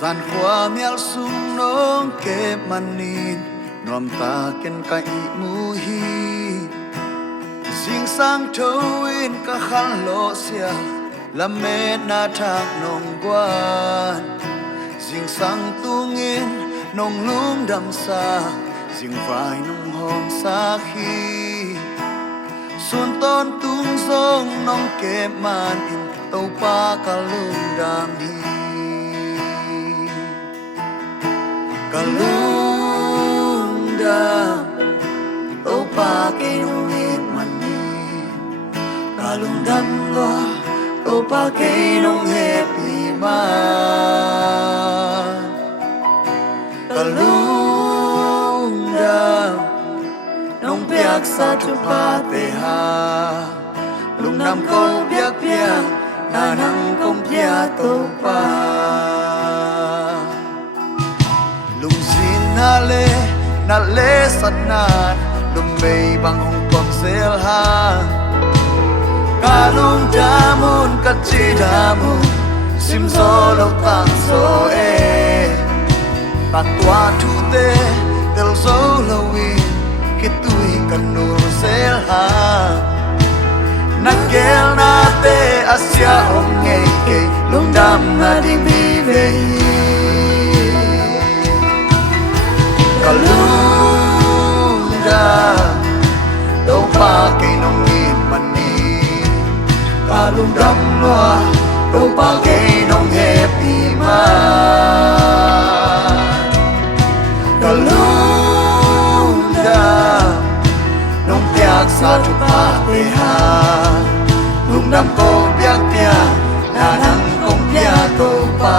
gian khoa miel sung nong ke manin nom ta ken kai mu hi sing sang thoin ka khan lo sia la me na thak nong quan sing sang tungin nong lung dam sa sing vai nong hom sa khi sun ton tung song nong ke man in tàu pa ka lung dam hi ka lung dam tàu pa ke nong it man ni ka lung dam lo tàu pa ke nong happy man ka lung dam nong piak sa tu pa te ha lung nam ko piak piak na nang công pia to pa lung sin na le sat nan lung mei bang hong kong sel ha ka lung damun ka chi damun sim zo lo tang so e ta tua thu te tel zo lo wi ki tui kan nur sel ha Nagel na te asya ong ngay kay lung dam na ding vive kalung dam đâu pa kay nong in mani kalung dam loa đâu pa kay nong happy man kalung dam nong piak sa tu pa te ha lung nam ko piak piak na nang kong pia to pa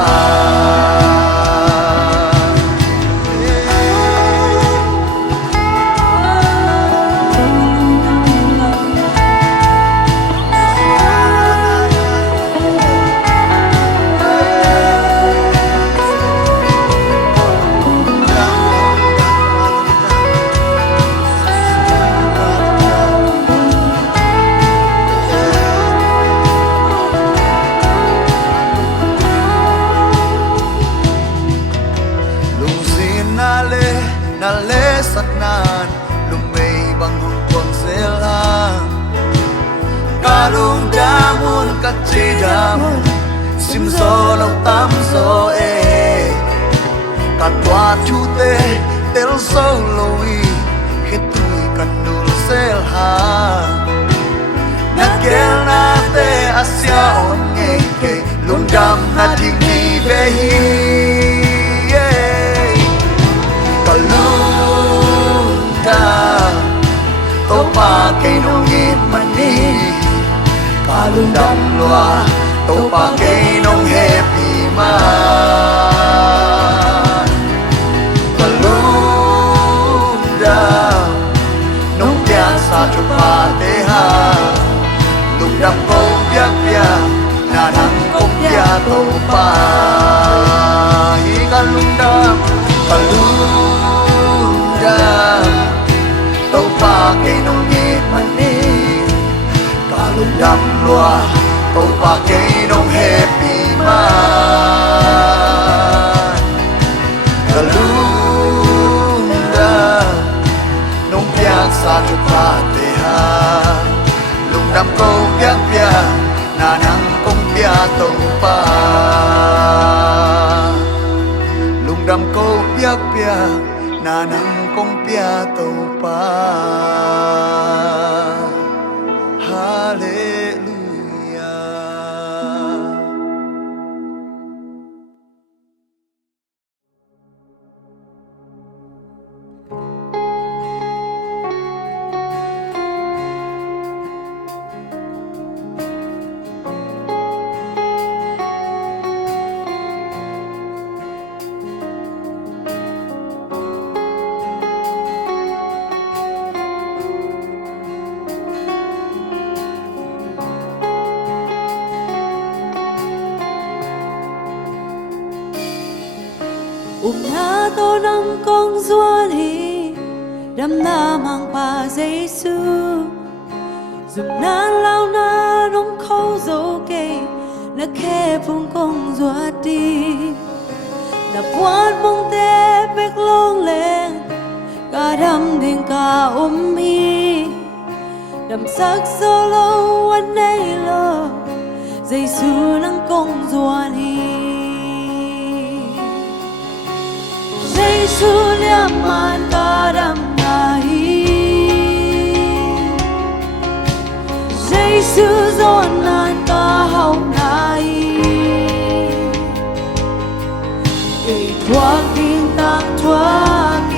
na le sat nan lung mei bang hong kong sel ha ka lung damun ka chi damun sim zo lo tam zo e ka tua thu te tel so lo wi khi tui kan nul sel ha na kel na te asya on nge ke lung dam na ding ni ve hi kalung dam tàu pa kay nong it mani kalung dam loa tàu pa kay nong happy man kalung dam nong piak sa tu pa te ha lung dam ko piak piak na nang kong pia tàu pa hi kalung dam kalung dam tàu pa kay nong it mani kalung dam loa tàu pa kay nong happy man kalung dam nong piak sa tu pa te ha lung dam ko piak piak na nang kong pia tàu pa lung dam ko piak piak na nang kong pia tàu pa hallelujah na tô nang kong duan hi đam na mang pa Giêsu dùng na lao na nong khâu dấu kê na khe phung kong duat đi na buwan mong tepek long lên cả đâm đình cả hi đâm sắc solo anh này lo dây xưa nắng công duan hi dây xưa liam man cả đâm hi dây xưa giòn nan cả hậu này kể thoáng tin tăng thoáng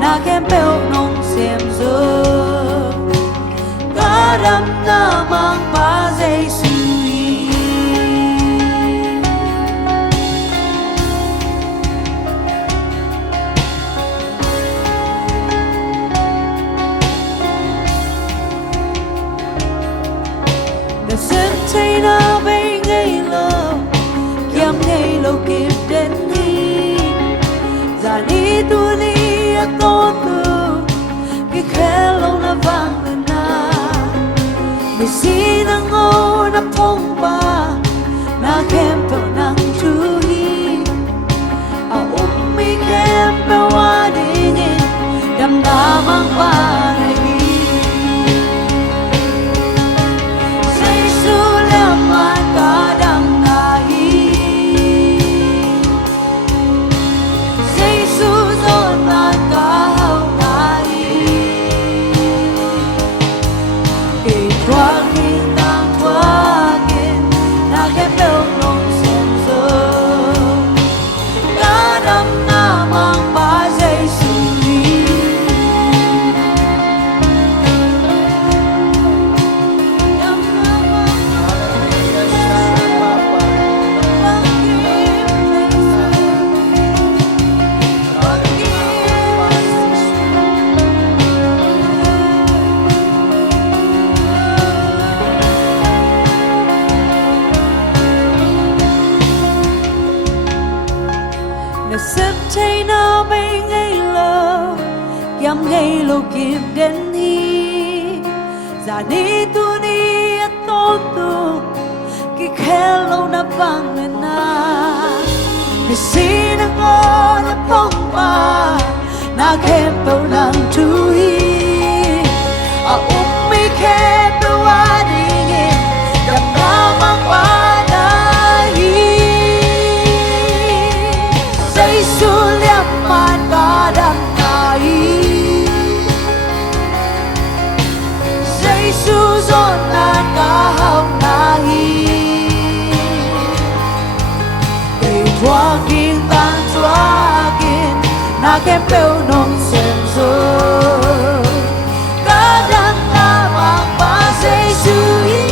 na kem bèo nông xem dơ cả đâm na mang ba dây suy đã xếp thấy na bên ngay lơ kiếm ngay lâu kịp đến đi giờ đi tu đi có từ cái khe lâu na vang lên na mình xin na ngô na phong ba na kem tao nang chú hi mi kem tao qua đi nghe đam đa mang ba này đi say su làm man cả đam na hi say su giòn man cả sắp thấy nó bên ngay lơ kiếm ngay lâu kịp đến hi giờ đi tu đi tốt tu cái khe lâu na vang lên na người xin na ngô na phong ba na kem tao nang chú hi mi kem tao qua đi nghe đập na mang ba su liam man cả đam na hi dây su giòn nan cả hậu na hi để thoa kinh tan thoa kinh na kem bèo nông xem rồi cả đam na mang ba dây su hi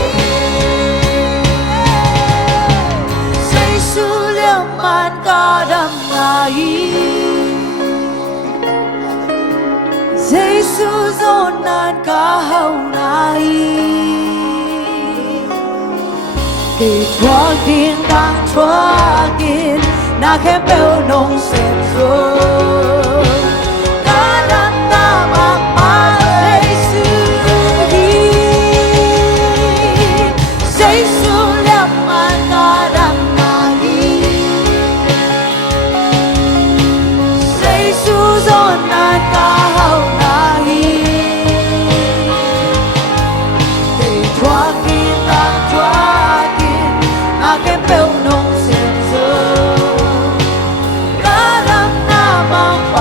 dây su liam man cả đam Giêsu giòn nan cả hậu này để thoa kiên đang thoa kiên na kem bèo nông xem rồi cả đam na mang ba Giêsu hi Giêsu liam man cả đam na hi Giêsu giòn nan cả hậu kem bèo nông xem dơ cả đam na mang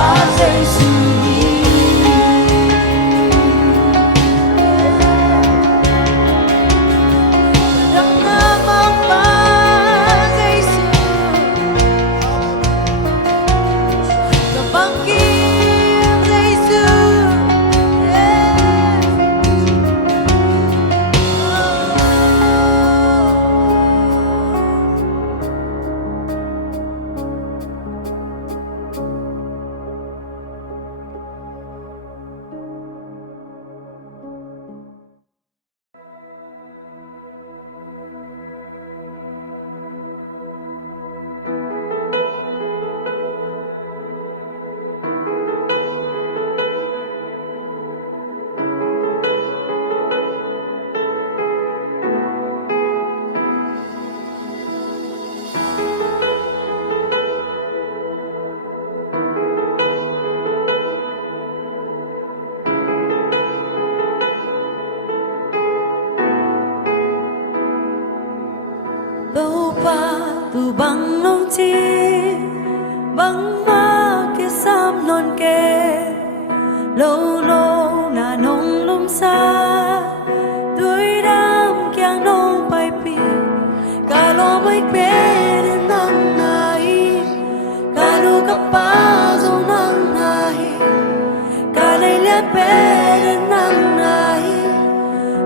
bên nắng này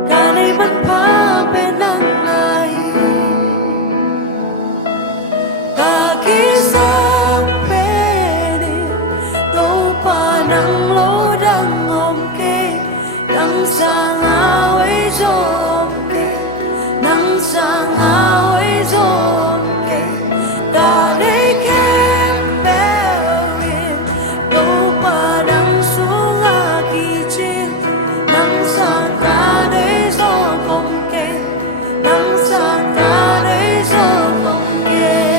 cả này mắt phá bên nắng này cả khi sáng bên đâu pa nắng lố đang ôm kê nắng sang áo ấy rồi kê nắng sang áo ấy rồi kê cả đây kém bèo đâu pa nắng xuống à kỳ trên nắng sang cả đây gió không kê nắng sang cả đây gió không kê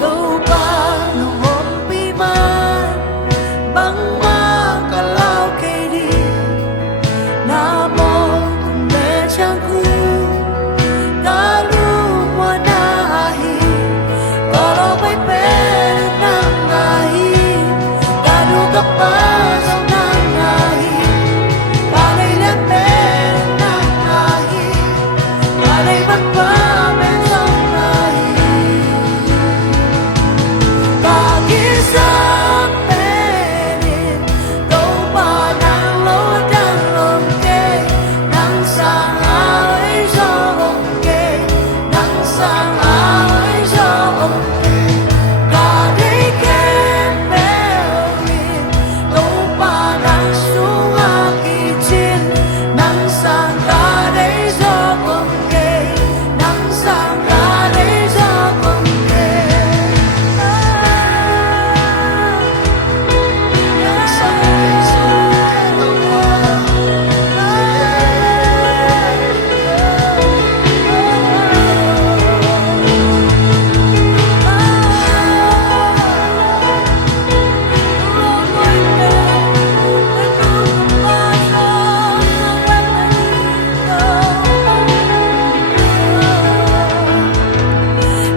đâu ba nụ hôn bi man băng ma cả lao kê đi na mô cùng mẹ trang khu ta lu mua na hi kalau bay pe nang ngai ta du cấp ba trong nang ngai ta đây lẽ pe nang ngai ta đây bắt ba bên trong ngai ta kia sáng bên đâu ba nắng lố đang ôm kê nắng sang áo ấy gió ôm kê nắng sang áo ấy gió ôm kê cả đây kém bèo đâu ba nắng xuống à kỳ trên nắng sang cả đây gió ôm kê nắng sang cả đây gió ôm kê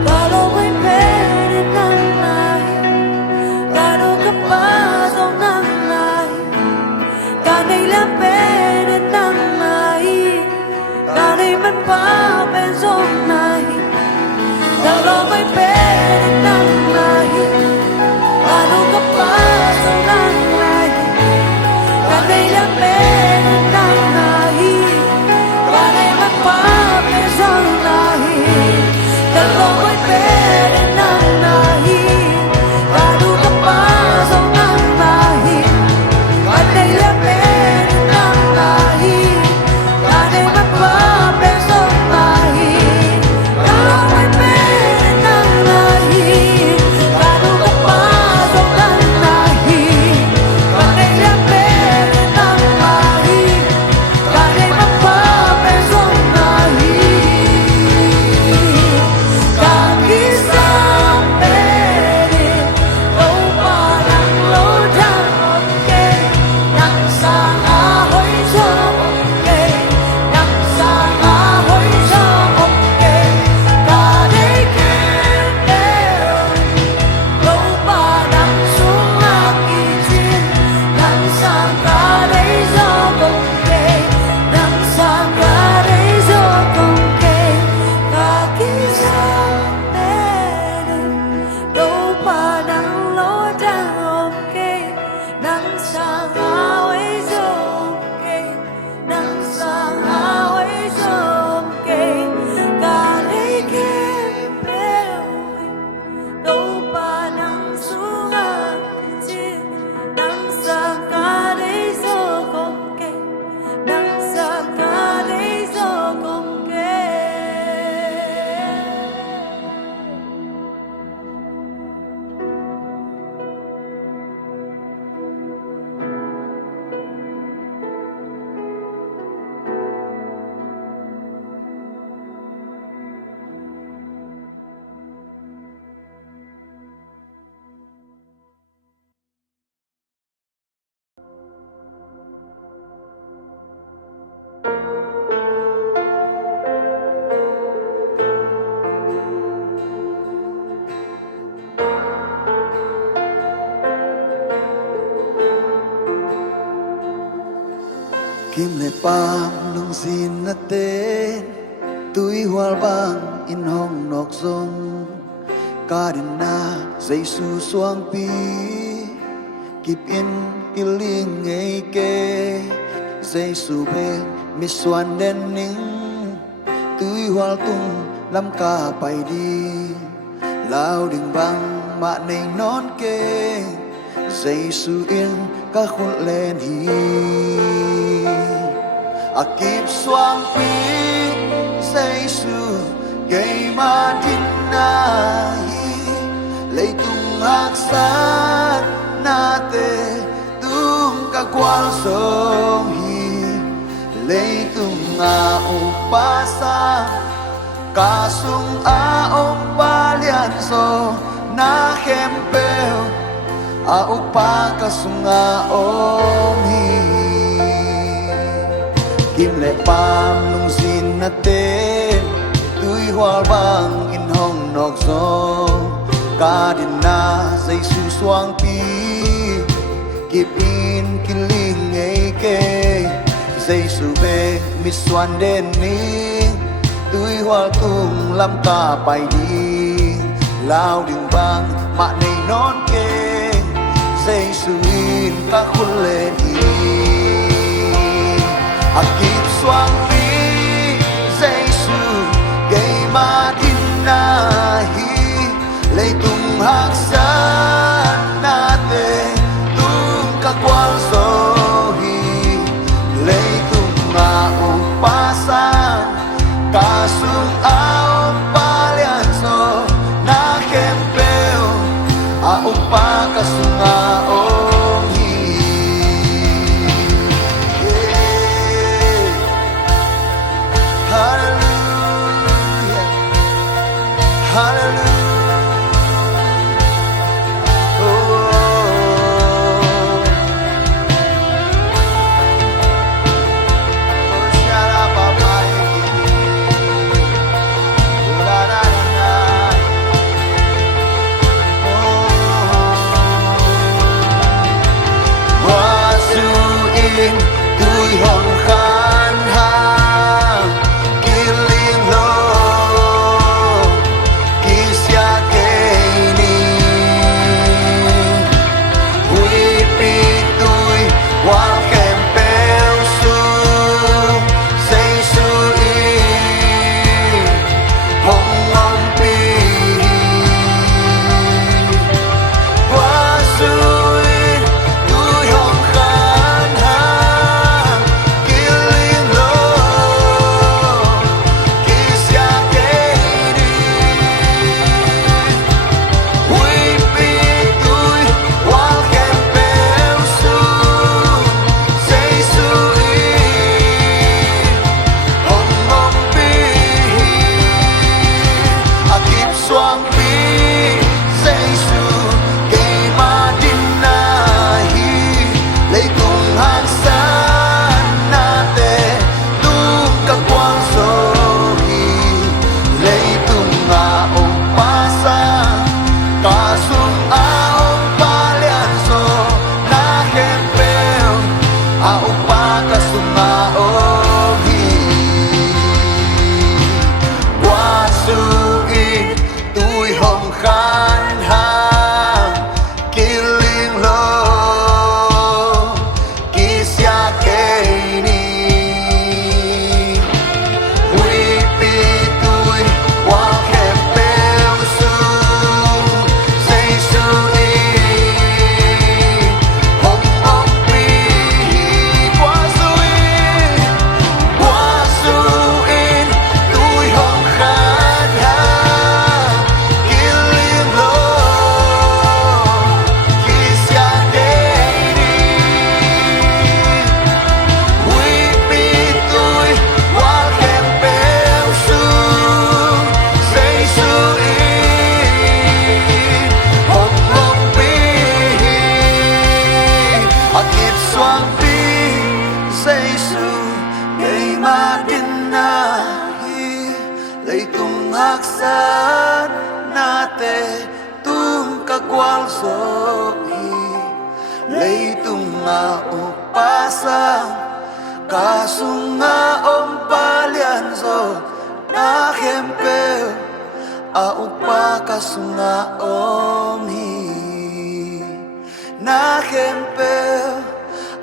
Kalau bay bên nắng này cả đâu cấp ba trong nắng này cả này là bên nắng này cả này mắt phá bên gió này kalau bay bên nắng này cả đâu cấp ba trong nắng này cả này là bên nắng này cả này mắt phá bên gió này kalau bay bên nắng này cả đâu cấp ba trong nắng này cả này là bên nắng này cả này mắt phá bên gió này kalau bay bên nắng xin na tên túi hoa bang in hong nọc sông ca đến na dây su xoang pi kịp in kiling ngay kê dây su bên mi xoan đen nính túi hoa tung lâm ca bay đi lao đình băng mạ này nón kê dây su in ca khuôn lên hi kịp xoang pi dây su gây ma din na hi lấy tung hak sa na te tung ka kwal so hi lấy tung a upa sa ka sung a upa lian so na kempel a upa ka sung a om hi kim lệ pam lung xin na tên túi hoa vàng in hồng nọc gió ca đến na dây su xoang pi kịp in kiling ngay kê dây su về mi xoan đen nính túi hoa tung lâm ca bay đi lao đường băng mạ này nón kê dây su in ca khuôn lên đi kịp xoang pi dây su gây ma din na hi lấy tung hak sa na te tung ka kwal so hi lấy tung a upa sa ka sung a upa lian so na kempel a upa ka sung a om hi Hallelujah, hallelujah. Tôi hồng khan hàng kiling lo kisya kê ni hui pi tôi hoa kèm bèo su dây su y hồng ngon pi hoa su Aksan nate tung kakwal so hi lấy tung a upasa Kasungaong palianzo na kempel aupa kasungaong hi na kempel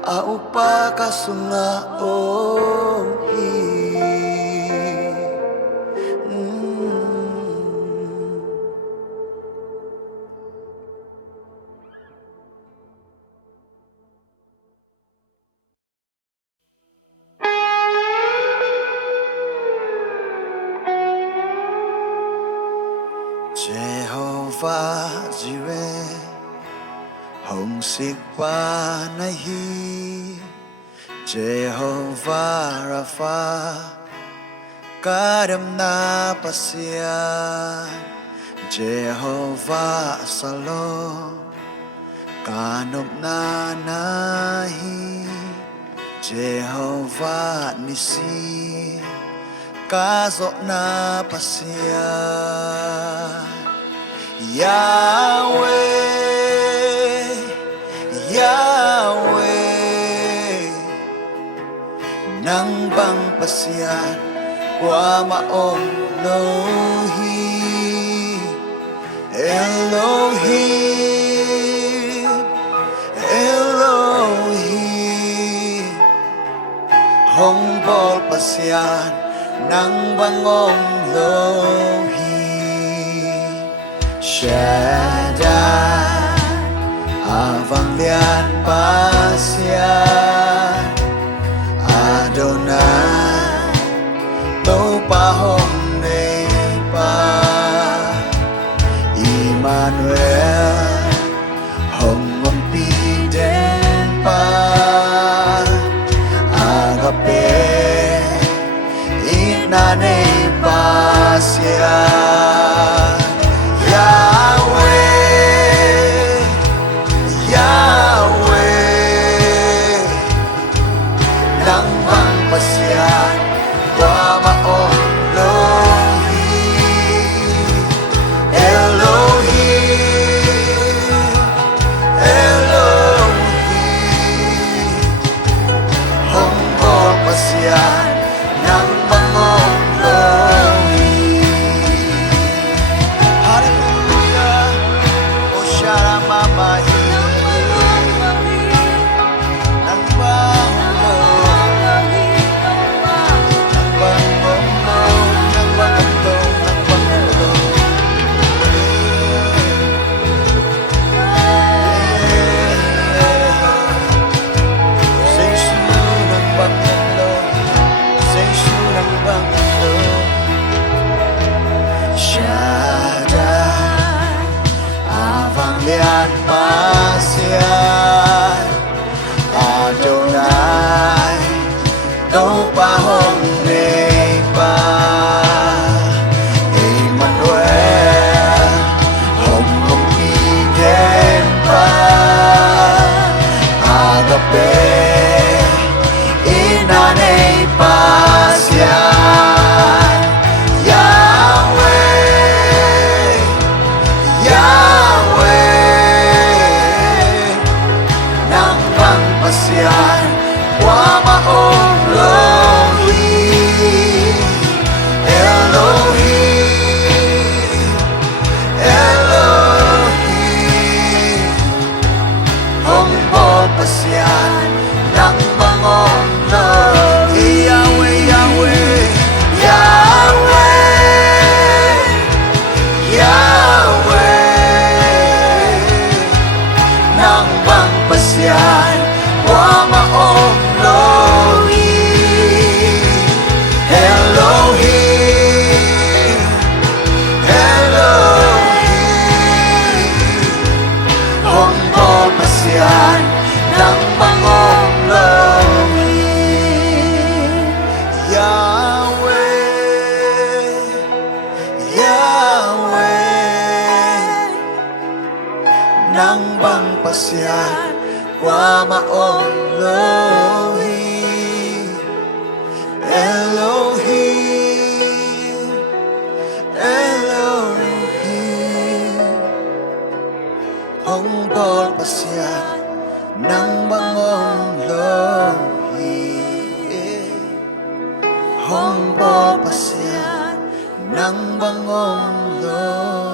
aupa kasungaong hi. Jehovah Jireh, Hong Sikpa Nahi, Jehovah Rapha, Kadam na pasya, Jehovah Salom, Kanop na nahi, Jehovah Nisi, Kaso na pasya. Yahweh, Yahweh, nang pangpasyan wa maong Lohi, Elohim, Elohim, Hong Bol pasyan nang bangong Lohi. Shaddai, Avang Lian Pasyan, Adonai, Tâu Pa Hong Nepa, Emmanuel, Hong Ngong Pi Den Pa, Agape, Inane Pasyan. Yahweh, Yahweh, nang pangpasyan wa maong Lohi, Elohim, Elohim, Hong Bol pasyan nang bangong Lohi. kong papasyan ng bangong loob.